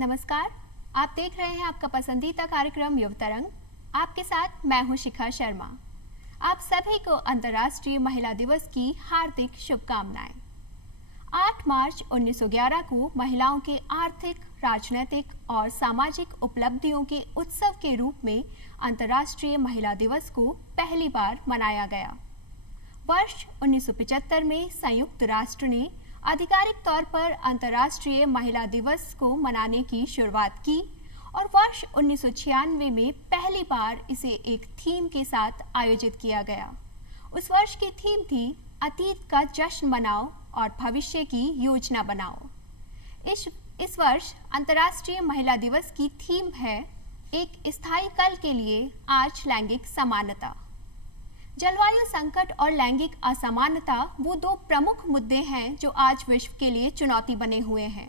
नमस्कार, आप देख रहे हैं आपका पसंदीदा कार्यक्रम युव तरंग। आपके साथ मैं हूं शिखा शर्मा। आप सभी को अंतर्राष्ट्रीय महिला दिवस की हार्दिक शुभकामनाएं। 8 मार्च 1911 को महिलाओं के आर्थिक, राजनैतिक और सामाजिक उपलब्धियों के उत्सव के रूप में अंतर्राष्ट्रीय महिला दिवस को पहली बार मनाया गया। वर्ष 1975 में संयुक्त राष्ट्र ने आधिकारिक तौर पर अंतर्राष्ट्रीय महिला दिवस को मनाने की शुरुआत की और वर्ष 1996 में पहली बार इसे एक थीम के साथ आयोजित किया गया। उस वर्ष की थीम थी अतीत का जश्न मनाओ और भविष्य की योजना बनाओ। इस वर्ष अंतर्राष्ट्रीय महिला दिवस की थीम है एक स्थायी कल के लिए आज लैंगिक समानता। जलवायु संकट और लैंगिक असमानता वो दो प्रमुख मुद्दे हैं जो आज विश्व के लिए चुनौती बने हुए हैं।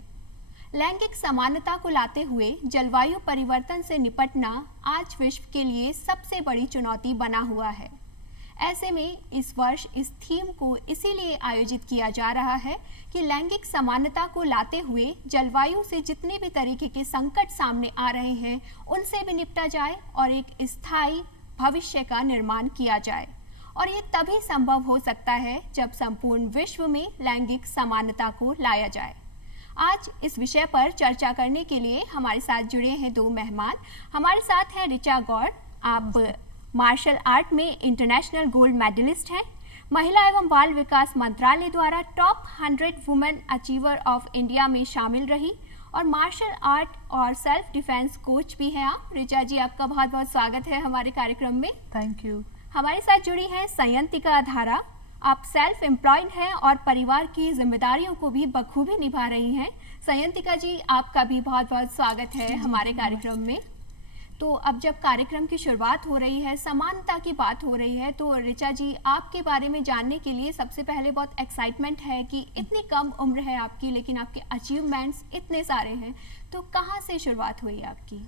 लैंगिक समानता को लाते हुए जलवायु परिवर्तन से निपटना आज विश्व के लिए सबसे बड़ी चुनौती बना हुआ है। ऐसे में इस वर्ष इस थीम को इसीलिए आयोजित किया जा रहा है कि लैंगिक समानता को लाते हुए जलवायु से जितने भी तरीके के संकट सामने आ रहे हैं उनसे भी निपटा जाए और एक स्थायी भविष्य का निर्माण किया जाए। और ये तभी संभव हो सकता है जब संपूर्ण विश्व में लैंगिक समानता को लाया जाए। आज इस विषय पर चर्चा करने के लिए हमारे साथ जुड़े हैं दो मेहमान। हमारे साथ हैं ऋचा गौड़, आप मार्शल आर्ट में इंटरनेशनल गोल्ड मेडलिस्ट हैं, महिला एवं बाल विकास मंत्रालय द्वारा top 100 women achiever of India में शामिल रही और मार्शल आर्ट और सेल्फ डिफेंस कोच भी हैं आप। ऋचा जी, आपका बहुत बहुत स्वागत है हमारे कार्यक्रम में। Thank you. हमारे साथ जुड़ी हैं संयंतिका धारा, आप सेल्फ एम्प्लॉयड हैं और परिवार की जिम्मेदारियों को भी बखूबी निभा रही हैं। संयंतिका जी, आपका भी बहुत बहुत स्वागत है हमारे कार्यक्रम में। तो अब जब कार्यक्रम की शुरुआत हो रही है, समानता की बात हो रही है, तो ऋचा जी, आपके बारे में जानने के लिए सबसे पहले बहुत एक्साइटमेंट है कि इतनी कम उम्र है आपकी लेकिन आपके अचीवमेंट्स इतने सारे हैं। तो कहाँ से शुरुआत हुई आपकी?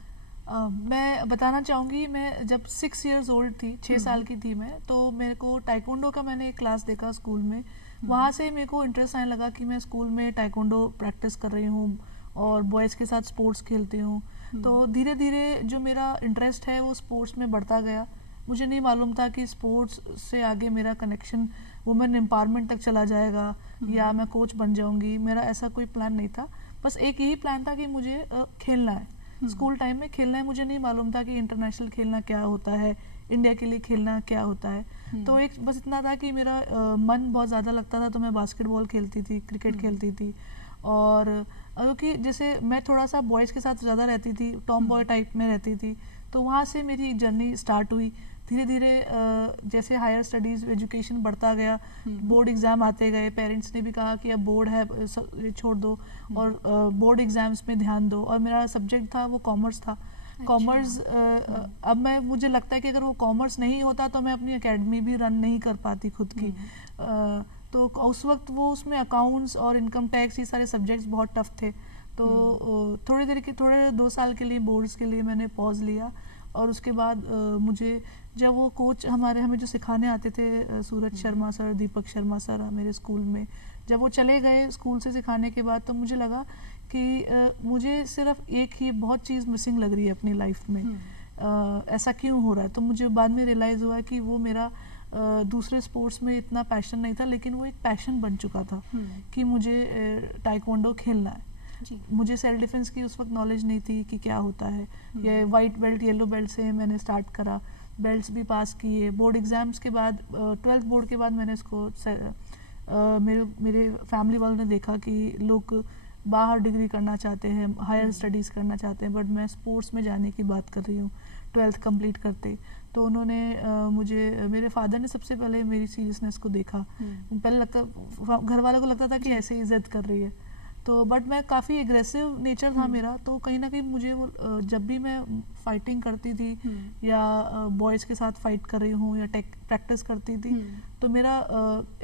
मैं बताना चाहूँगी, मैं जब 6 इयर्स ओल्ड थी, 6 साल की थी मैं, तो मेरे को टाइकोंडो का मैंने एक क्लास देखा स्कूल में। वहाँ से मेरे को इंटरेस्ट आने लगा कि मैं स्कूल में टाइकोंडो प्रैक्टिस कर रही हूँ और बॉयज़ के साथ स्पोर्ट्स खेलती हूँ। तो धीरे धीरे जो मेरा इंटरेस्ट है वो स्पोर्ट्स में बढ़ता गया। मुझे नहीं मालूम था कि स्पोर्ट्स से आगे मेरा कनेक्शन वुमेन एम्पावरमेंट तक चला जाएगा या मैं कोच बन जाऊँगी। मेरा ऐसा कोई प्लान नहीं था, बस एक यही प्लान था कि मुझे खेलना है, स्कूल टाइम में खेलना है। मुझे नहीं मालूम था कि इंटरनेशनल खेलना क्या होता है, इंडिया के लिए खेलना क्या होता है। तो एक बस इतना था कि मेरा मन बहुत ज़्यादा लगता था, तो मैं बास्केटबॉल खेलती थी, क्रिकेट खेलती थी। और क्योंकि जैसे मैं थोड़ा सा बॉयज़ के साथ ज़्यादा रहती थी, टॉम बॉय टाइप में रहती थी, तो वहाँ से मेरी जर्नी स्टार्ट हुई। धीरे धीरे जैसे हायर स्टडीज़ एजुकेशन बढ़ता गया, बोर्ड एग्ज़ाम आते गए, पेरेंट्स ने भी कहा कि अब बोर्ड है छोड़ दो और बोर्ड एग्ज़ाम्स में ध्यान दो। और मेरा सब्जेक्ट था वो कॉमर्स था। कॉमर्स अब मुझे लगता है कि अगर वो कॉमर्स नहीं होता तो मैं अपनी एकेडमी भी रन नहीं कर पाती खुद की। तो उस वक्त वो उसमें अकाउंट्स और इनकम टैक्स ये सारे सब्जेक्ट्स बहुत टफ थे। तो थोड़े 2 साल के लिए बोर्ड्स के लिए मैंने पॉज लिया। और उसके बाद मुझे जब वो कोच हमें जो सिखाने आते थे, सूरज शर्मा सर, दीपक शर्मा सर, मेरे स्कूल में जब वो चले गए स्कूल से सिखाने के बाद, तो मुझे लगा कि मुझे सिर्फ एक ही बहुत चीज़ मिसिंग लग रही है अपनी लाइफ में। ऐसा क्यों हो रहा है? तो मुझे बाद में रियलाइज़ हुआ कि वो मेरा दूसरे स्पोर्ट्स में इतना पैशन नहीं था, लेकिन वो एक पैशन बन चुका था कि मुझे टाइकोंडो खेलना है। मुझे सेल्फ डिफेंस की उस वक्त नॉलेज नहीं थी कि क्या होता है। ये वाइट बेल्ट, येलो बेल्ट से मैंने स्टार्ट करा, बेल्ट्स भी पास किए। बोर्ड एग्ज़ाम्स के बाद 12th बोर्ड के बाद मैंने इसको मेरे फैमिली वालों ने देखा कि लोग बाहर डिग्री करना चाहते हैं, हायर स्टडीज़ करना चाहते हैं, बट मैं स्पोर्ट्स में जाने की बात कर रही हूँ 12th कंप्लीट करते। तो उन्होंने मेरे फादर ने सबसे पहले मेरी सीरियसनेस को देखा। पहले घर वालों को लगता था कि ऐसे ही जिद कर रही है, तो बट मैं काफ़ी एग्रेसिव नेचर था मेरा। तो कहीं ना कहीं मुझे वो जब भी मैं फाइटिंग करती थी या बॉयज़ के साथ फाइट कर रही हूँ या प्रैक्टिस करती थी, तो मेरा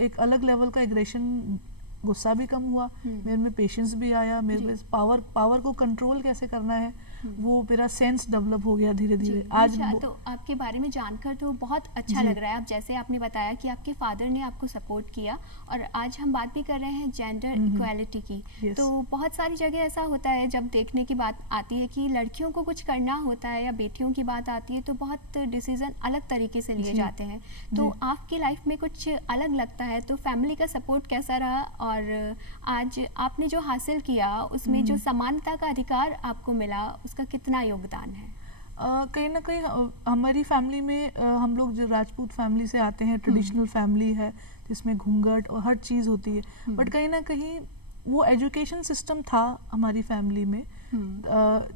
एक अलग लेवल का एग्रेशन, गुस्सा भी कम हुआ, मेरे में पेशेंस भी आया, मेरे में पावर को कंट्रोल कैसे करना है वो मेरा सेंस डेवलप हो गया धीरे धीरे। आज तो आपके बारे में जानकर तो बहुत अच्छा लग रहा है। अब जैसे आपने बताया कि आपके फादर ने आपको सपोर्ट किया, और आज हम बात भी कर रहे हैं जेंडर इक्वालिटी की। तो बहुत सारी जगह ऐसा होता है जब देखने की बात आती है कि लड़कियों को कुछ करना होता है या बेटियों की बात आती है तो बहुत डिसीजन अलग तरीके से लिए जाते हैं। तो आपकी लाइफ में कुछ अलग लगता है, तो फैमिली का सपोर्ट कैसा रहा, और आज आपने जो हासिल किया उसमें जो समानता का अधिकार आपको मिला उसका कितना योगदान है? कहीं ना कहीं हमारी फैमिली में हम लोग जो राजपूत फैमिली से आते हैं, ट्रेडिशनल फैमिली है जिसमें घूंघट और हर चीज़ होती है, बट कहीं ना कहीं वो एजुकेशन सिस्टम था हमारी फैमिली में,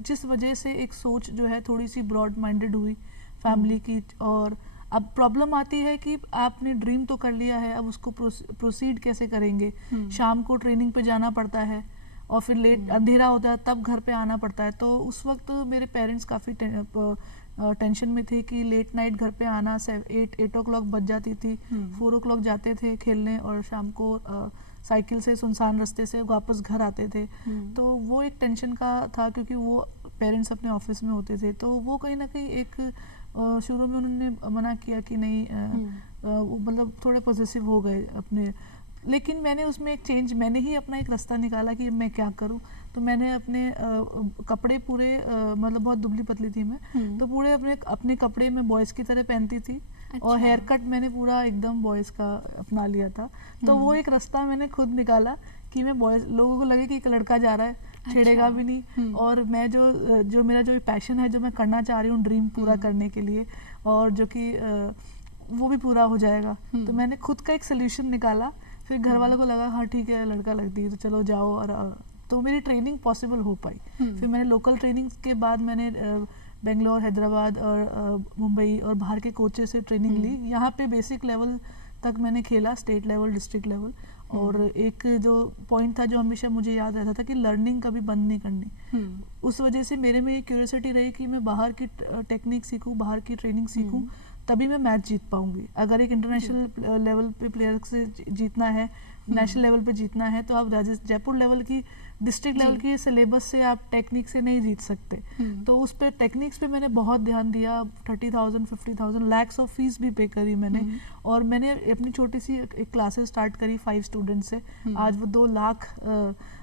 जिस वजह से एक सोच जो है थोड़ी सी ब्रॉड माइंडेड हुई फैमिली की। और अब प्रॉब्लम आती है कि आपने ड्रीम तो कर लिया है, अब उसको प्रोसीड कैसे करेंगे। शाम को ट्रेनिंग पे जाना पड़ता है और फिर लेट अंधेरा होता है तब घर पे आना पड़ता है। तो उस वक्त मेरे पेरेंट्स काफ़ी टेंशन में थे कि लेट नाइट घर पे आना, 8 o'clock बज जाती थी, 4 o'clock जाते थे खेलने और शाम को साइकिल से सुनसान रास्ते से वापस घर आते थे। तो वो एक टेंशन का था क्योंकि वो पेरेंट्स अपने ऑफिस में होते थे। तो वो कहीं ना कहीं एक शुरू में उन्होंने मना किया कि नहीं, वो मतलब थोड़े पॉजिटिव हो गए अपने। लेकिन मैंने उसमें एक चेंज, मैंने ही अपना एक रास्ता निकाला कि मैं क्या करूं। तो मैंने अपने कपड़े पूरे मतलब बहुत दुबली पतली थी मैं, तो पूरे अपने कपड़े मैं बॉयज़ की तरह पहनती थी। अच्छा। और हेयर कट मैंने पूरा एकदम बॉयज़ का अपना लिया था। तो वो एक रास्ता मैंने खुद निकाला कि मैं बॉयज़, लोगों को लगे कि एक लड़का जा रहा है, छेड़ेगा भी नहीं, और मैं जो मेरा जो पैशन है, जो मैं करना चाह रही हूँ ड्रीम पूरा करने के लिए, और जो कि वो भी पूरा हो जाएगा। तो मैंने खुद का एक सोल्यूशन निकाला। फिर घर वालों को लगा हाँ ठीक है लड़का लगती है तो चलो जाओ, और तो मेरी ट्रेनिंग पॉसिबल हो पाई। फिर मैंने लोकल ट्रेनिंग के बाद मैंने बेंगलोर, हैदराबाद और मुंबई और बाहर के कोचेस से ट्रेनिंग ली। यहाँ पे बेसिक लेवल तक मैंने खेला, स्टेट लेवल, डिस्ट्रिक्ट लेवल। और एक जो पॉइंट था जो हमेशा मुझे याद रहता था कि लर्निंग कभी बंद नहीं करनी। उस वजह से मेरे में ये क्यूरियोसिटी रही कि मैं बाहर की टेक्निक सीखूं, बाहर की ट्रेनिंग सीखूं, तभी मैं मैच जीत पाऊंगी। अगर एक इंटरनेशनल लेवल पे प्लेयर से जीतना है, नेशनल लेवल पे जीतना है, तो आप जयपुर लेवल की, डिस्ट्रिक्ट लेवल की सिलेबस से आप टेक्निक से नहीं जीत सकते। तो उस पे टेक्निक्स पे मैंने बहुत ध्यान दिया। 30,000, 50,000, लैक्स ऑफ फीस भी पे करी मैंने। और मैंने अपनी छोटी सी एक क्लासेस स्टार्ट करी 5 स्टूडेंट्स से। आज वो 2 लाख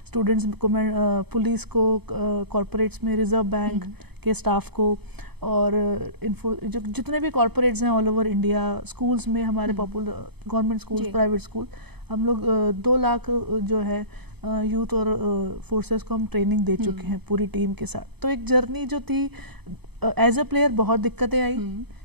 स्टूडेंट्स को मैं पुलिस को, कॉर्पोरेट्स में, रिजर्व बैंक के स्टाफ को, और जितने भी कॉर्पोरेट्स हैं ऑल ओवर इंडिया, स्कूल्स में हमारे popular government schools, private school, हम लोग 2 लाख जो है यूथ और फोर्सेस को हम ट्रेनिंग दे चुके हैं पूरी टीम के साथ। तो एक जर्नी जो थी एज अ प्लेयर बहुत दिक्कतें आई,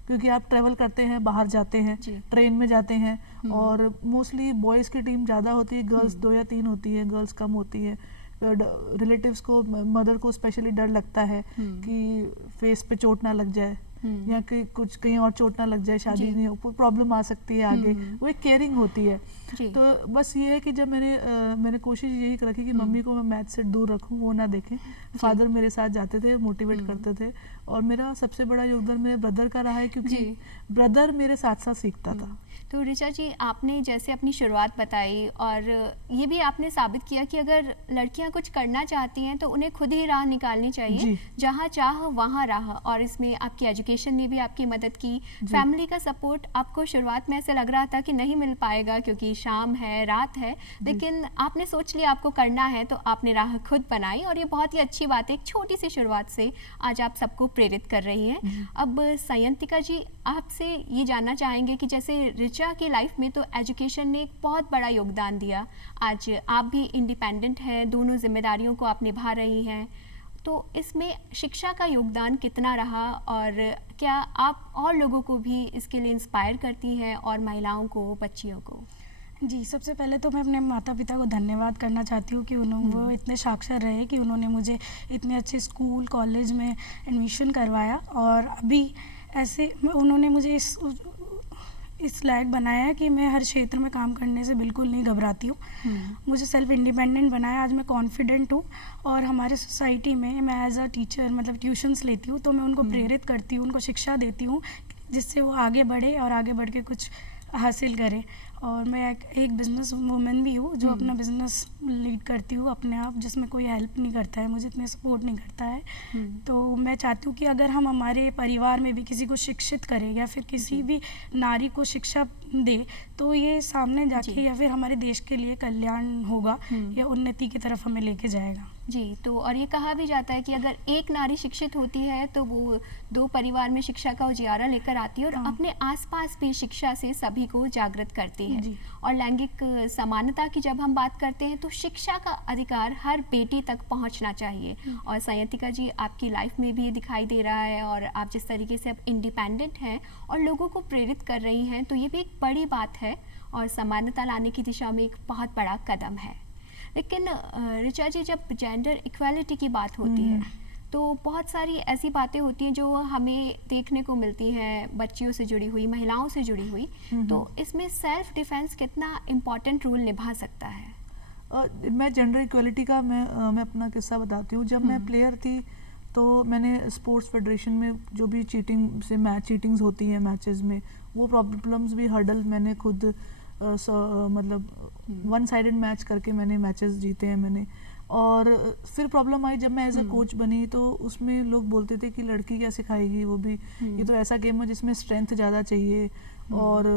क्योंकि आप ट्रैवल करते हैं, बाहर जाते हैं, ट्रेन में जाते हैं, और मोस्टली बॉयज़ की टीम ज़्यादा होती है, गर्ल्स 2 या 3 होती है, गर्ल्स कम होती है। रिलेटिव्स को, मदर को स्पेशली डर लगता है कि फेस पे चोट ना लग जाए या कि कुछ कहीं और चोट ना लग जाए, शादी नहीं हो, प्रॉब्लम आ सकती है आगे। वो एक केयरिंग होती है। तो बस ये है कि जब मैंने कोशिश यही रखी कि मम्मी को मैं मैथ से दूर रखूं, वो ना देखें। फादर मेरे साथ जाते थे, मोटिवेट करते थे, और मेरा सबसे बड़ा योगदान मेरे ब्रदर का रहा है, क्योंकि ब्रदर मेरे साथ साथ सीखता था। तो ऋचा जी, आपने जैसे अपनी शुरुआत बताई, और ये भी आपने साबित किया कि अगर लड़कियां कुछ करना चाहती हैं तो उन्हें खुद ही राह निकालनी चाहिए, जहां चाह वहां राह। और इसमें आपकी एजुकेशन ने भी आपकी मदद की, फैमिली का सपोर्ट आपको शुरुआत में ऐसे लग रहा था कि नहीं मिल पाएगा क्योंकि शाम है, रात है, लेकिन आपने सोच लिया आपको करना है, तो आपने राह खुद बनाई, और ये बहुत ही अच्छी बात है। एक छोटी सी शुरुआत से आज आप सबको प्रेरित कर रही हैं। अब सयंतिका जी, आपसे ये जानना चाहेंगे कि जैसे ऋचा की लाइफ में तो एजुकेशन ने एक बहुत बड़ा योगदान दिया, आज आप भी इंडिपेंडेंट हैं, दोनों जिम्मेदारियों को आप निभा रही हैं, तो इसमें शिक्षा का योगदान कितना रहा, और क्या आप और लोगों को भी इसके लिए इंस्पायर करती हैं, और महिलाओं को, बच्चियों को? जी, सबसे पहले तो मैं अपने माता पिता को धन्यवाद करना चाहती हूँ कि वो इतने साक्षर रहे कि उन्होंने मुझे इतने अच्छे स्कूल, कॉलेज में एडमिशन करवाया, और अभी ऐसे उन्होंने मुझे इस लायक बनाया है कि मैं हर क्षेत्र में काम करने से बिल्कुल नहीं घबराती हूँ। मुझे सेल्फ इंडिपेंडेंट बनाया, आज मैं कॉन्फिडेंट हूँ। और हमारे सोसाइटी में मैं एज अ टीचर मतलब ट्यूशन्स लेती हूँ, तो मैं उनको प्रेरित करती हूँ, उनको शिक्षा देती हूँ जिससे वो आगे बढ़े और आगे बढ़ के कुछ हासिल करे। और मैं एक बिजनेस वूमेन भी हूँ जो अपना बिजनेस लीड करती हूँ अपने आप, जिसमें कोई हेल्प नहीं करता है, मुझे इतने सपोर्ट नहीं करता है। तो मैं चाहती हूँ कि अगर हम हमारे परिवार में भी किसी को शिक्षित करें या फिर किसी भी नारी को शिक्षा दे, तो ये सामने जाके या फिर हमारे देश के लिए कल्याण होगा या उन्नति की तरफ हमें लेके जाएगा। जी, तो और ये कहा भी जाता है कि अगर एक नारी शिक्षित होती है तो वो 2 परिवार में शिक्षा का उजियारा लेकर आती है और अपने आसपास भी शिक्षा से सभी को जागृत करती है। और लैंगिक समानता की जब हम बात करते हैं तो शिक्षा का अधिकार हर बेटी तक पहुंचना चाहिए। और संयंतिका जी, आपकी लाइफ में भी ये दिखाई दे रहा है और आप जिस तरीके से अब इंडिपेंडेंट हैं और लोगों को प्रेरित कर रही हैं, तो ये भी एक बड़ी बात है और समानता लाने की दिशा में एक बहुत बड़ा कदम है। लेकिन ऋचा जी, जब जेंडर इक्वालिटी की बात होती है तो बहुत सारी ऐसी बातें होती हैं जो हमें देखने को मिलती हैं, बच्चियों से जुड़ी हुई, महिलाओं से जुड़ी हुई। तो इसमें सेल्फ डिफेंस कितना इम्पोर्टेंट रोल निभा सकता है? मैं जेंडर इक्वालिटी का मैं अपना किस्सा बताती हूँ। जब मैं प्लेयर थी तो मैंने स्पोर्ट्स फेडरेशन में जो भी चीटिंग्स होती हैं मैचेस में, वो प्रॉब्लम्स भी हर्डल मैंने खुद मतलब वन साइडेड मैच करके मैंने मैचेस जीते हैं मैंने। और फिर प्रॉब्लम आई जब मैं एज अ कोच बनी, तो उसमें लोग बोलते थे कि लड़की क्या सिखाएगी, वो भी ये तो ऐसा गेम है जिसमें स्ट्रेंथ ज़्यादा चाहिए और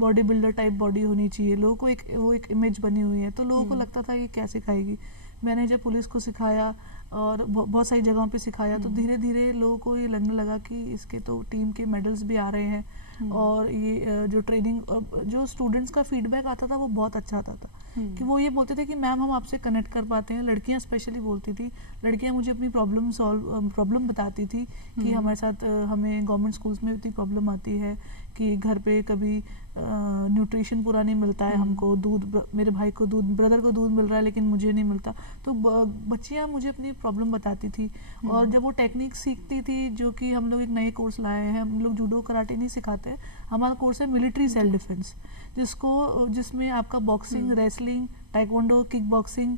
बॉडी बिल्डर टाइप बॉडी होनी चाहिए। लोगों को वो एक इमेज बनी हुई है, तो लोगों को लगता था ये क्या सिखाएगी। मैंने जब पुलिस को सिखाया और बहुत सारी जगहों पे सिखाया, तो धीरे धीरे लोगों को ये लगने लगा कि इसके तो टीम के मेडल्स भी आ रहे हैं और ये जो ट्रेनिंग, जो स्टूडेंट्स का फीडबैक आता था वो बहुत अच्छा आता था कि वो ये बोलते थे कि मैम हम आपसे कनेक्ट कर पाते हैं। लड़कियां स्पेशली बोलती थी, लड़कियां मुझे अपनी प्रॉब्लम बताती थी कि हमारे साथ हमें गवर्नमेंट स्कूल्स में इतनी प्रॉब्लम आती है कि घर पे कभी न्यूट्रिशन पूरा नहीं मिलता है हमको, दूध मेरे भाई को दूध, ब्रदर को दूध मिल रहा है लेकिन मुझे नहीं मिलता। तो बच्चियां मुझे अपनी प्रॉब्लम बताती थी। और जब वो टेक्निक सीखती थी, जो कि हम लोग एक नए कोर्स लाए हैं, हम लोग जूडो कराटे नहीं सिखाते, हमारा कोर्स है मिलिट्री सेल्फ डिफेंस, जिसमें आपका boxing, wrestling, taekwondo, kick boxing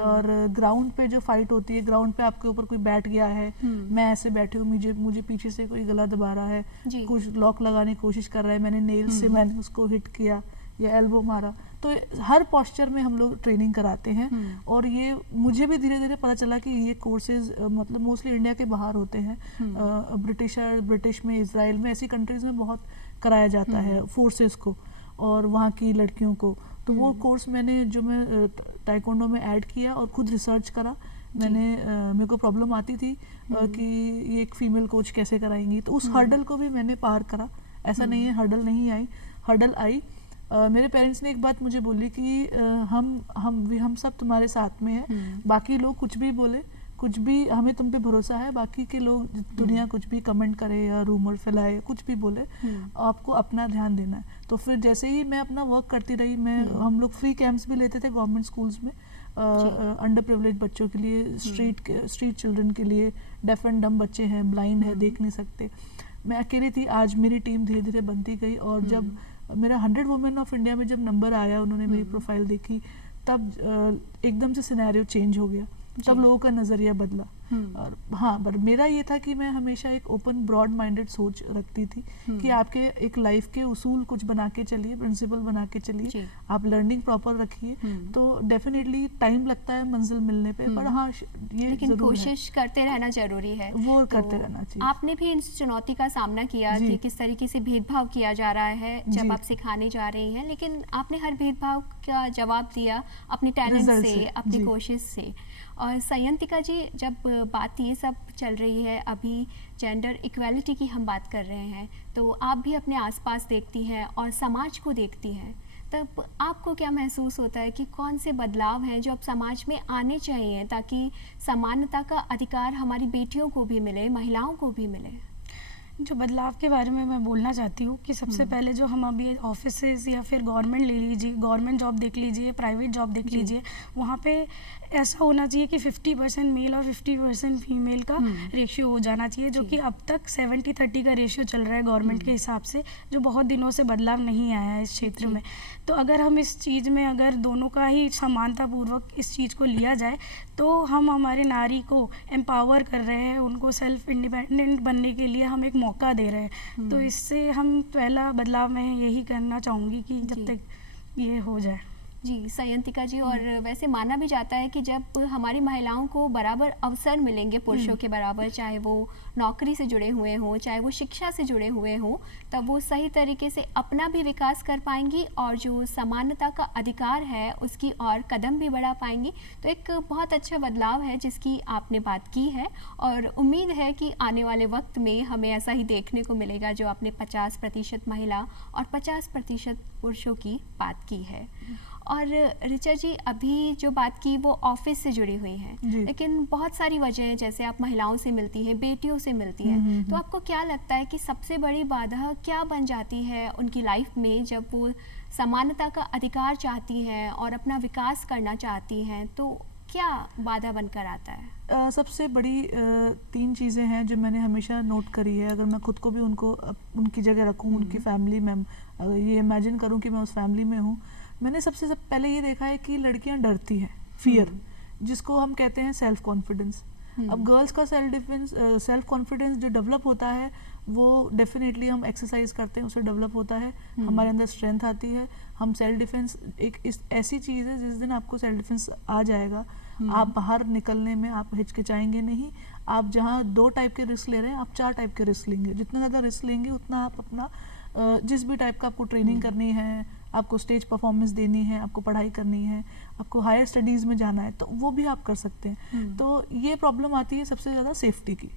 और ग्राउंड पे जो फाइट होती है, ग्राउंड पे आपके ऊपर कोई बैठ गया है, मैं ऐसे बैठी हूँ, मुझे पीछे से कोई गला दबा रहा है, कुछ लॉक लगाने की कोशिश कर रहा है, मैंने नेल से मैंने उसको हिट किया या एल्बो मारा, तो हर पोस्चर में हम लोग ट्रेनिंग कराते हैं। और ये मुझे भी धीरे धीरे पता चला कि ये कोर्सेज मतलब मोस्टली इंडिया के बाहर होते हैं, ब्रिटिश में, इजराइल में, ऐसी कंट्रीज में बहुत कराया जाता है फोर्सेस को और वहाँ की लड़कियों को। तो वो कोर्स मैं टाइकोंडो में ऐड किया और खुद रिसर्च करा। मेरे को प्रॉब्लम आती थी कि ये एक फीमेल कोच कैसे कराएंगी, तो उस हर्डल को भी मैंने पार करा। ऐसा नहीं है हर्डल आई। मेरे पेरेंट्स ने एक बात मुझे बोली कि हम सब तुम्हारे साथ में हैं, बाकी लोग कुछ भी बोले, कुछ भी, हमें तुम पे भरोसा है, बाकी के लोग दुनिया कुछ भी कमेंट करे या रूमर फैलाए, कुछ भी बोले, आपको अपना ध्यान देना है। तो फिर जैसे ही मैं अपना वर्क करती रही, हम लोग फ्री कैंप्स भी लेते थे गवर्नमेंट स्कूल्स में अंडर प्रिविलेज बच्चों के लिए, स्ट्रीट चिल्ड्रन के लिए, डेफ एंड डम बच्चे हैं, ब्लाइंड है, देख नहीं सकते। मैं अकेली थी, आज मेरी टीम धीरे धीरे बनती गई और जब मेरा 100 वुमेन ऑफ इंडिया में जब नंबर आया, उन्होंने मेरी प्रोफाइल देखी, तब एकदम से सिनेरियो चेंज हो गया, तब लोगों का नज़रिया बदला। और हाँ, पर मेरा ये था कि मैं हमेशा एक ओपन ब्रॉड माइंडेड सोच रखती थी कि आपके एक लाइफ के उसूल कुछ बना के चलिए, प्रिंसिपल बना के चलिए, आप लर्निंग प्रॉपर रखिए, तो डेफिनेटली टाइम लगता है मंजिल मिलने पे, पर हाँ ये लेकिन कोशिश करते रहना जरूरी है, वो करते रहना चाहिए। आपने भी इस चुनौती का सामना किया कि किस तरीके से भेदभाव किया जा रहा है जब आप सिखाने जा रही हैं, लेकिन आपने हर भेदभाव का जवाब दिया अपने टैलेंट से, अपनी कोशिश से। और संयंतिका जी, जब बात ये सब चल रही है, अभी जेंडर इक्वालिटी की हम बात कर रहे हैं, तो आप भी अपने आसपास देखती हैं और समाज को देखती हैं, तब आपको क्या महसूस होता है कि कौन से बदलाव हैं जो अब समाज में आने चाहिए ताकि समानता का अधिकार हमारी बेटियों को भी मिले, महिलाओं को भी मिले? जो बदलाव के बारे में मैं बोलना चाहती हूँ कि सबसे पहले जो हम अभी ऑफिसेज या फिर गवर्नमेंट ले लीजिए, गवर्नमेंट जॉब देख लीजिए, प्राइवेट जॉब देख लीजिए, वहाँ पे ऐसा होना चाहिए कि 50% मेल और 50% फीमेल का रेशियो हो जाना चाहिए, जो कि अब तक 70-30 का रेशियो चल रहा है गवर्नमेंट के हिसाब से, जो बहुत दिनों से बदलाव नहीं आया है इस क्षेत्र में। तो अगर हम इस चीज़ में अगर दोनों का ही समानतापूर्वक इस चीज़ को लिया जाए, तो हम हमारे नारी को एम्पावर कर रहे हैं, उनको सेल्फ इंडिपेंडेंट बनने के लिए हम एक मौका दे रहे हैं। तो इससे हम पहला बदलाव मैं यही करना चाहूँगी कि जब जी। तक ये हो जाए। जी सयंतिका जी, और वैसे माना भी जाता है कि जब हमारी महिलाओं को बराबर अवसर मिलेंगे पुरुषों के बराबर, चाहे वो नौकरी से जुड़े हुए हों, चाहे वो शिक्षा से जुड़े हुए हों, तब वो सही तरीके से अपना भी विकास कर पाएंगी और जो समानता का अधिकार है उसकी और कदम भी बढ़ा पाएंगी। तो एक बहुत अच्छा बदलाव है जिसकी आपने बात की है, और उम्मीद है कि आने वाले वक्त में हमें ऐसा ही देखने को मिलेगा जो आपने 50% महिला और 50% पुरुषों की बात की है। और ऋचा जी, अभी जो बात की वो ऑफिस से जुड़ी हुई है, जी। लेकिन बहुत सारी वजहें, जैसे आप महिलाओं से मिलती हैं, बेटियों से मिलती हैं, तो आपको क्या लगता है कि सबसे बड़ी बाधा क्या बन जाती है उनकी लाइफ में जब वो समानता का अधिकार चाहती हैं और अपना विकास करना चाहती हैं, तो क्या बाधा बनकर आता है? सबसे बड़ी 3 चीज़ें हैं जो मैंने हमेशा नोट करी है। अगर मैं खुद को भी उनकी जगह रखूं, उनकी फैमिली में, ये इमेजिन करूं कि मैं उस फैमिली में हूं, मैंने सबसे पहले ये देखा है कि लड़कियां डरती हैं, फियर, जिसको हम कहते हैं सेल्फ कॉन्फिडेंस। अब गर्ल्स का सेल्फ कॉन्फिडेंस जो डेवलप होता है वो डेफिनेटली हम एक्सरसाइज करते हैं, उससे डेवलप होता है, हमारे अंदर स्ट्रेंथ आती है, हम सेल्फ डिफेंस, ऐसी चीज़ है जिस दिन आपको सेल्फ डिफेंस आ जाएगा, आप बाहर निकलने में आप हिचकिचाएंगे नहीं। आप जहाँ 2 टाइप के रिस्क ले रहे हैं, आप 4 टाइप के रिस्क लेंगे। जितना ज़्यादा रिस्क लेंगे उतना आप अपना जिस भी टाइप का आपको ट्रेनिंग करनी है, आपको स्टेज परफॉर्मेंस देनी है, आपको पढ़ाई करनी है, आपको हायर स्टडीज़ में जाना है, तो वो भी आप कर सकते हैं। तो ये प्रॉब्लम आती है सबसे ज़्यादा सेफ्टी की।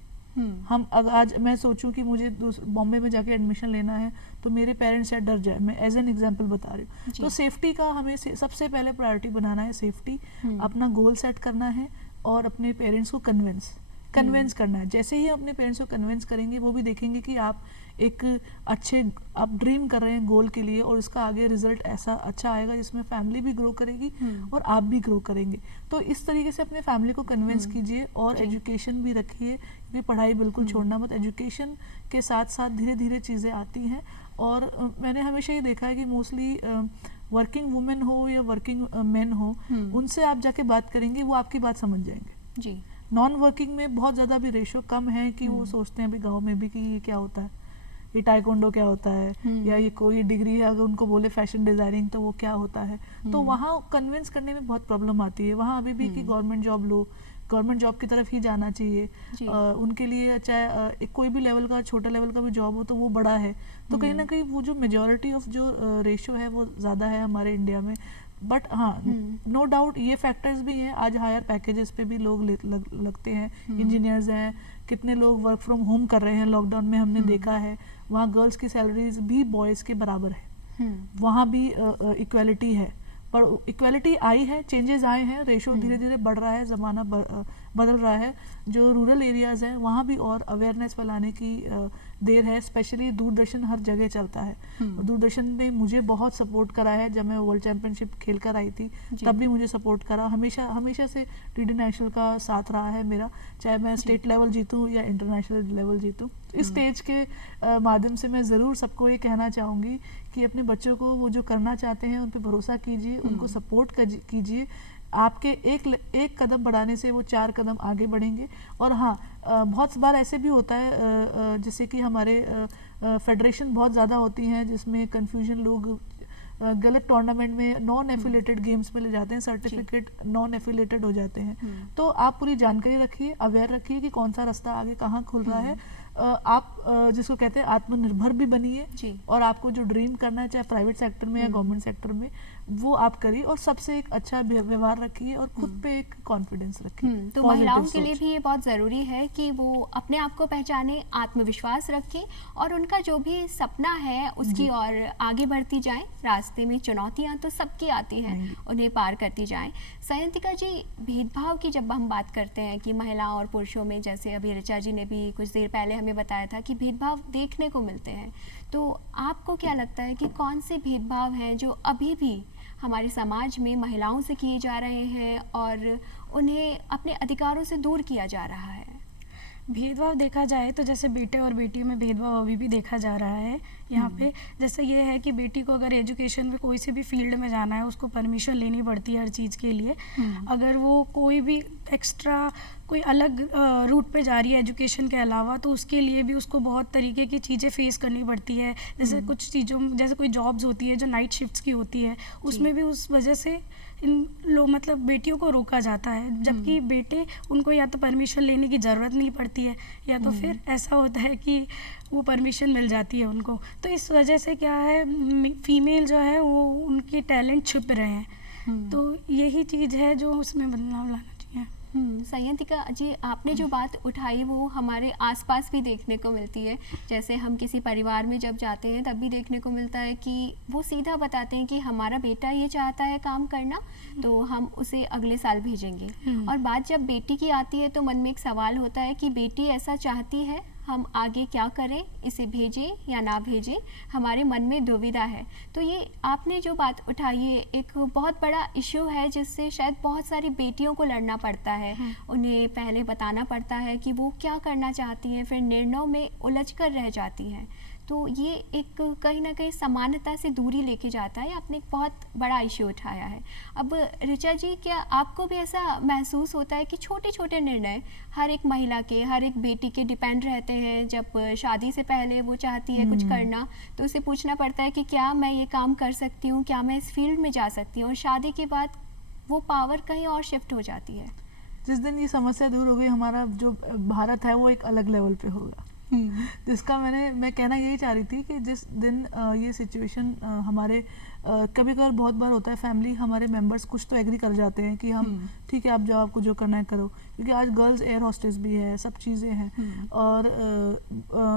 हम अगर आज मैं सोचूं कि मुझे बॉम्बे में जाके एडमिशन लेना है तो मेरे पेरेंट्स शायद डर जाए, मैं एज एन एग्जांपल बता रही हूँ। तो सेफ्टी का हमें सबसे पहले प्रायोरिटी बनाना है, सेफ्टी, अपना गोल सेट करना है और अपने पेरेंट्स को कन्विंस करना है। जैसे ही अपने पेरेंट्स को कन्विंस करेंगे, वो भी देखेंगे कि आप आप ड्रीम कर रहे हैं गोल के लिए और इसका आगे रिजल्ट ऐसा अच्छा आएगा जिसमें फैमिली भी ग्रो करेगी और आप भी ग्रो करेंगे। तो इस तरीके से अपने फैमिली को कन्विंस कीजिए और एजुकेशन भी रखिए, क्योंकि पढ़ाई बिल्कुल छोड़ना मत। एजुकेशन के साथ साथ धीरे धीरे चीज़ें आती हैं। और मैंने हमेशा ये देखा है कि मोस्टली वर्किंग वुमेन हो या वर्किंग मैन हो, उनसे आप जाके बात करेंगे, वो आपकी बात समझ जाएंगे। जी। नॉन वर्किंग में बहुत ज़्यादा भी रेशो कम है कि वो सोचते हैं अभी गाँव में भी कि ये क्या होता है, ये टाइकोंडो क्या होता है, या ये कोई डिग्री है, अगर उनको बोले फैशन डिज़ाइनिंग तो वो क्या होता है। तो वहाँ कन्विंस करने में बहुत प्रॉब्लम आती है। वहाँ अभी भी कि गवर्नमेंट जॉब लो, गवर्नमेंट जॉब की तरफ ही जाना चाहिए। उनके लिए चाहे कोई भी लेवल का, छोटा लेवल का भी जॉब हो तो वो बड़ा है। तो कहीं ना कहीं वो जो मेजॉरिटी ऑफ जो रेशो है वो ज़्यादा है हमारे इंडिया में। बट हाँ, नो डाउट ये फैक्टर्स भी हैं। आज हायर पैकेजेस पे भी लोग लगते हैं, इंजीनियर्स हैं, कितने लोग वर्क फ्रॉम होम कर रहे हैं। लॉकडाउन में हमने देखा है वहाँ गर्ल्स की सैलरीज भी बॉयज़ के बराबर है, वहाँ भी इक्वलिटी है। पर इक्वलिटी आई है, चेंजेस आए हैं, रेशो धीरे धीरे बढ़ रहा है, ज़माना बदल रहा है। जो रूरल एरियाज़ हैं वहाँ भी और अवेयरनेस फैलाने की देर है। स्पेशली दूरदर्शन हर जगह चलता है। दूरदर्शन ने मुझे बहुत सपोर्ट करा है। जब मैं वर्ल्ड चैम्पियनशिप खेल कर आई थी तब भी मुझे सपोर्ट करा। हमेशा से डीडी नेशनल का साथ रहा है मेरा, चाहे मैं स्टेट लेवल जीतूँ या इंटरनेशनल लेवल जीतूँ। इस स्टेज के माध्यम से मैं ज़रूर सबको ये कहना चाहूँगी कि अपने बच्चों को वो जो करना चाहते हैं उन पर भरोसा कीजिए, उनको सपोर्ट कीजिए। आपके एक कदम बढ़ाने से वो 4 कदम आगे बढ़ेंगे। और हाँ, बहुत बार ऐसे भी होता है जैसे कि हमारे फेडरेशन बहुत ज़्यादा होती हैं जिसमें कन्फ्यूजन, लोग गलत टूर्नामेंट में नॉन एफिलेटेड गेम्स में ले जाते हैं, सर्टिफिकेट नॉन एफिलेटेड हो जाते हैं। तो आप पूरी जानकारी रखिए, अवेयर रखिए कि कौन सा रास्ता आगे कहाँ खुल रहा है। आप जिसको कहते हैं आत्मनिर्भर भी बनिए, और आपको जो ड्रीम करना है, चाहे प्राइवेट सेक्टर में या गवर्नमेंट सेक्टर में, वो आप करिए। और सबसे एक अच्छा व्यवहार रखिए और खुद पे एक कॉन्फिडेंस रखिए। तो महिलाओं के लिए भी ये बहुत ज़रूरी है कि वो अपने आप को पहचाने, आत्मविश्वास रखें और उनका जो भी सपना है उसकी ओर आगे बढ़ती जाएं। रास्ते में चुनौतियां तो सबकी आती हैं, उन्हें पार करती जाएं। सयंतिका जी, भेदभाव की जब हम बात करते हैं कि महिलाओं और पुरुषों में, जैसे अभी ऋचा जी ने भी कुछ देर पहले हमें बताया था कि भेदभाव देखने को मिलते हैं, तो आपको क्या लगता है कि कौन से भेदभाव हैं जो अभी भी हमारे समाज में महिलाओं से किए जा रहे हैं और उन्हें अपने अधिकारों से दूर किया जा रहा है? भेदभाव देखा जाए तो जैसे बेटे और बेटियों में भेदभाव अभी भी देखा जा रहा है यहाँ पे। जैसे ये है कि बेटी को अगर एजुकेशन में कोई से भी फील्ड में जाना है उसको परमिशन लेनी पड़ती है हर चीज़ के लिए। अगर वो कोई भी एक्स्ट्रा कोई अलग रूट पे जा रही है एजुकेशन के अलावा तो उसके लिए भी उसको बहुत तरीके की चीज़ें फेस करनी पड़ती है। जैसे कुछ चीज़ों जैसे कोई जॉब्स होती है जो नाइट शिफ्ट्स की होती है उसमें भी उस वजह से इन मतलब बेटियों को रोका जाता है, जबकि बेटे उनको या तो परमिशन लेने की ज़रूरत नहीं पड़ती है या तो फिर ऐसा होता है कि वो परमिशन मिल जाती है उनको। तो इस वजह से क्या है फीमेल जो है वो उनके टैलेंट छुप रहे हैं। तो यही चीज़ है जो उसमें बदलाव लाना चाहिए। संयंतिका जी, आपने जो बात उठाई वो हमारे आसपास भी देखने को मिलती है। जैसे हम किसी परिवार में जब जाते हैं तब भी देखने को मिलता है कि वो सीधा बताते हैं कि हमारा बेटा ये चाहता है काम करना तो हम उसे अगले साल भेजेंगे। और बात जब बेटी की आती है तो मन में एक सवाल होता है कि बेटी ऐसा चाहती है, हम आगे क्या करें, इसे भेजें या ना भेजें, हमारे मन में दुविधा है। तो ये आपने जो बात उठाई है एक बहुत बड़ा इशू है जिससे शायद बहुत सारी बेटियों को लड़ना पड़ता है। उन्हें पहले बताना पड़ता है कि वो क्या करना चाहती हैं, फिर निर्णयों में उलझ कर रह जाती हैं। तो ये एक कहीं ना कहीं समानता से दूरी लेके जाता है। आपने एक बहुत बड़ा इशू उठाया है। अब ऋचा जी, क्या आपको भी ऐसा महसूस होता है कि छोटे छोटे निर्णय हर एक महिला के, हर एक बेटी के डिपेंड रहते हैं? जब शादी से पहले वो चाहती है कुछ करना तो उसे पूछना पड़ता है कि क्या मैं ये काम कर सकती हूँ, क्या मैं इस फील्ड में जा सकती हूँ, और शादी के बाद वो पावर कहीं और शिफ्ट हो जाती है। जिस दिन ये समस्या दूर हो गई हमारा जो भारत है वो एक अलग लेवल पे होगा। जिसका मैं कहना यही चाह रही थी कि जिस दिन ये सिचुएशन हमारे कभी कभार बहुत बार होता है, फैमिली हमारे मेंबर्स कुछ तो एग्री कर जाते हैं कि हम ठीक है आप जाओ, आपको जो करना है करो, क्योंकि आज गर्ल्स एयर हॉस्टेस भी है, सब चीज़ें हैं। और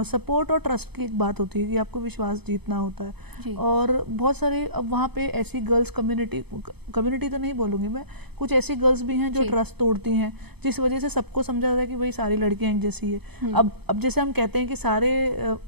सपोर्ट और ट्रस्ट की एक बात होती है कि आपको विश्वास जीतना होता है। और बहुत सारे अब वहाँ पे ऐसी गर्ल्स कम्युनिटी तो नहीं बोलूँगी मैं, कुछ ऐसी गर्ल्स भी हैं जो ट्रस्ट तोड़ती हैं, जिस वजह से सबको समझा जाता है कि भाई सारी लड़कियाँ एक जैसी है। अब जैसे हम कहते हैं कि सारे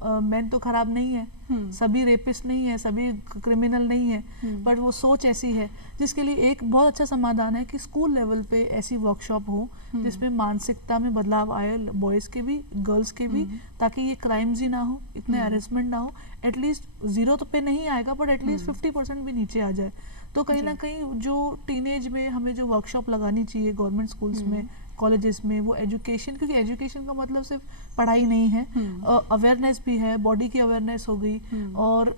मैन तो खराब नहीं है, सभी रेपिस्ट नहीं है, सभी क्रिमिनल नहीं है, पर वो सोच ऐसी है जिसके लिए एक बहुत अच्छा समाधान है कि स्कूल लेवल पे ऐसी वर्कशॉप हो जिसमें मानसिकता में बदलाव आए, बॉयज़ के भी गर्ल्स के भी, ताकि ये क्राइम्स ही ना हो, इतने अरेस्टमेंट ना हो, एटलीस्ट 0 तो पे नहीं आएगा बट एटलीस्ट 50% भी नीचे आ जाए। तो कहीं ना कहीं जो टीनेज में हमें जो वर्कशॉप लगानी चाहिए गवर्नमेंट स्कूल्स में, कॉलेजेस में, वो एजुकेशन, क्योंकि एजुकेशन का मतलब सिर्फ पढ़ाई नहीं है, अवेयरनेस भी है, बॉडी की अवेयरनेस हो गई, और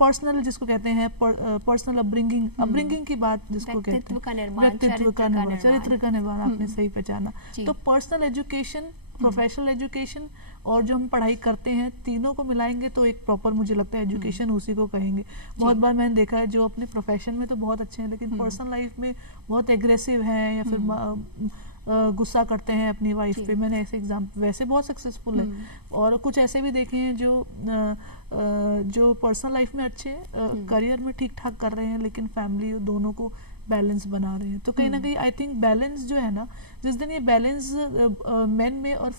पर्सनल जिसको कहते हैं पर्सनल अपब्रिंगिंग की बात जिसको कहते हैं, व्यक्तित्व का निर्माण, चरित्र का निर्माण, आपने सही पहचाना। तो पर्सनल एजुकेशन, प्रोफेशनल एजुकेशन और जो हम पढ़ाई करते हैं, तीनों को मिलाएंगे तो एक प्रॉपर, मुझे लगता है एजुकेशन उसी को कहेंगे। बहुत बार मैंने देखा है जो अपने प्रोफेशन में तो बहुत अच्छे हैं लेकिन पर्सनल लाइफ में बहुत एग्रेसिव हैं या फिर गुस्सा करते हैं अपनी वाइफ पे। मैंने ऐसे एग्जाम्पल, वैसे बहुत सक्सेसफुल है, और कुछ ऐसे भी देखे हैं जो पर्सनल लाइफ में अच्छे, करियर में ठीक ठाक कर रहे हैं लेकिन फैमिली दोनों को बैलेंस बना रहे हैं। तो कहीं ना कहीं आई थिंक बैलेंस जो है ना, जिस दिन ये बैलेंस मेन में और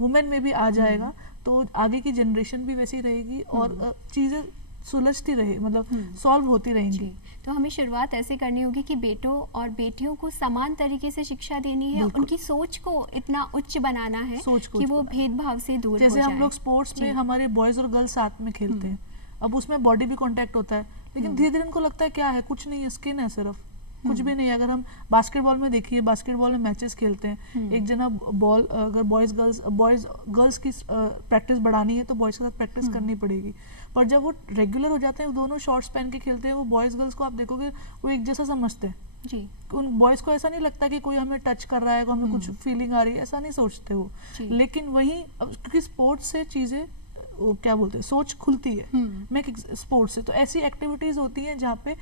वुमेन में भी आ जाएगा तो आगे की जनरेशन भी वैसी रहेगी और चीज़ें सुलझती रहे, मतलब सॉल्व होती रहेंगी। तो हमें शुरुआत ऐसे करनी होगी कि बेटों और बेटियों को समान तरीके से शिक्षा देनी है, उनकी सोच को इतना उच्च बनाना है कि वो भेदभाव से दूर हो जाए। जैसे हम लोग स्पोर्ट्स में हमारे बॉयज़ और गर्ल्स साथ में खेलते हैं, अब उसमें बॉडी भी कांटेक्ट होता है, लेकिन धीरे धीरे उनको लगता है क्या है, कुछ नहीं है, स्किन है सिर्फ, कुछ भी नहीं है। अगर हम बास्केटबॉल में देखिए, बास्केटबॉल में मैचेस खेलते हैं, एक जना बॉल, अगर बॉयज़ गर्ल्स की प्रैक्टिस बढ़ानी है तो बॉयज़ के साथ प्रैक्टिस करनी पड़ेगी, पर जब वो रेगुलर हो जाते हैं, दोनों शॉर्ट्स पहन के खेलते हैं, वो बॉयज़ गर्ल्स को आप देखोगे वो एक जैसा समझते हैं जी। उन बॉयज़ को ऐसा नहीं लगता कि कोई हमें टच कर रहा है, हमें कुछ फीलिंग आ रही है, ऐसा नहीं सोचते वो। लेकिन वहीं क्योंकि स्पोर्ट्स से चीज़ें क्या बोलते हैं, सोच खुलती है मैं स्पोर्ट्स से, तो ऐसी एक्टिविटीज़ होती हैं जहाँ पे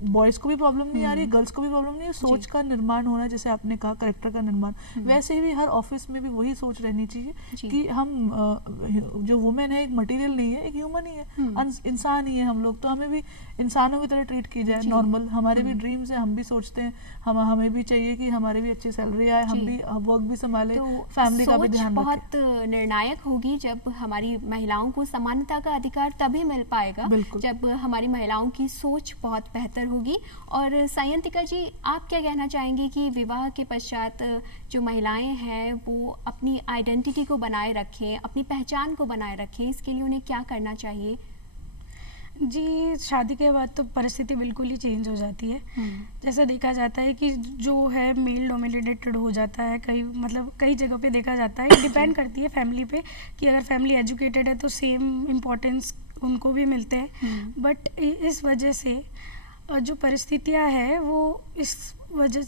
बॉयज़ को भी प्रॉब्लम नहीं आ रही, गर्ल्स को भी प्रॉब्लम नहीं है, सोच का निर्माण होना, जैसे आपने कहा करेक्टर का निर्माण, वैसे ही हर ऑफिस में भी वही सोच रहनी चाहिए कि हम जो वुमेन है एक मटेरियल नहीं है, एक ह्यूमन ही है, इंसान ही है हम लोग, तो हमें भी इंसानों की तरह ट्रीट की जाए, नॉर्मल। हमारे भी ड्रीम्स हैं, हम भी सोचते हैं, हमें भी चाहिए कि हमारे भी अच्छी सैलरी आए, हम भी वर्क भी संभाले, फैमिली का भी ध्यान रखें। बहुत निर्णायक होगी जब हमारी महिलाओं को समानता का अधिकार तभी मिल पाएगा जब हमारी महिलाओं की सोच बहुत बेहतर होगी। और सायंतिका जी, आप क्या कहना चाहेंगे कि विवाह के पश्चात जो महिलाएं हैं वो अपनी आइडेंटिटी को बनाए रखें, अपनी पहचान को बनाए रखें, इसके लिए उन्हें क्या करना चाहिए? जी, शादी के बाद तो परिस्थिति बिल्कुल ही चेंज हो जाती है। जैसा देखा जाता है कि जो है मेल डोमिनेटेड हो जाता है, कई जगह पे देखा जाता है, डिपेंड करती है फैमिली पे कि अगर फैमिली एजुकेटेड है तो सेम इम्पोर्टेंस उनको भी मिलते हैं। बट इस वजह से जो परिस्थितियां हैं वो इस वजह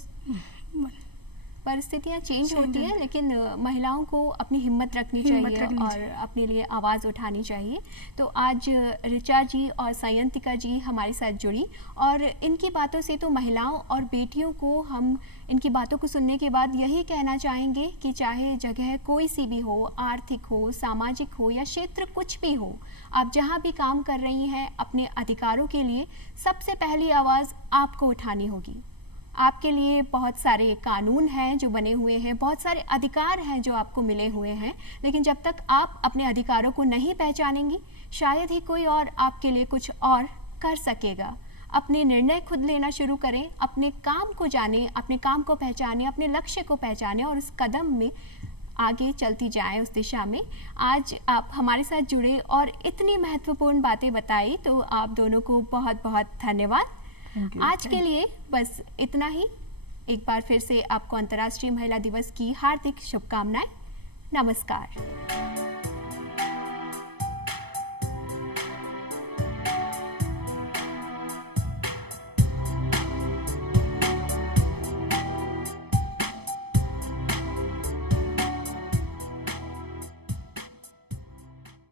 परिस्थितियाँ चेंज होती हैं, लेकिन महिलाओं को अपनी हिम्मत रखनी चाहिए और अपने लिए आवाज़ उठानी चाहिए। तो आज ऋचा जी और सायंतिका जी हमारे साथ जुड़ी और इनकी बातों से तो महिलाओं और बेटियों को हम इनकी बातों को सुनने के बाद यही कहना चाहेंगे कि चाहे जगह कोई सी भी हो, आर्थिक हो, सामाजिक हो या क्षेत्र कुछ भी हो, आप जहाँ भी काम कर रही हैं अपने अधिकारों के लिए सबसे पहली आवाज़ आपको उठानी होगी। आपके लिए बहुत सारे कानून हैं जो बने हुए हैं, बहुत सारे अधिकार हैं जो आपको मिले हुए हैं, लेकिन जब तक आप अपने अधिकारों को नहीं पहचानेंगी शायद ही कोई और आपके लिए कुछ और कर सकेगा। अपने निर्णय खुद लेना शुरू करें, अपने काम को जानें, अपने काम को पहचानें, अपने लक्ष्य को पहचानें और उस कदम में आगे चलती जाएं उस दिशा में। आज आप हमारे साथ जुड़े और इतनी महत्वपूर्ण बातें बताई, तो आप दोनों को बहुत बहुत धन्यवाद। आज के लिए बस इतना ही। एक बार फिर से आपको अंतर्राष्ट्रीय महिला दिवस की हार्दिक शुभकामनाएं। नमस्कार।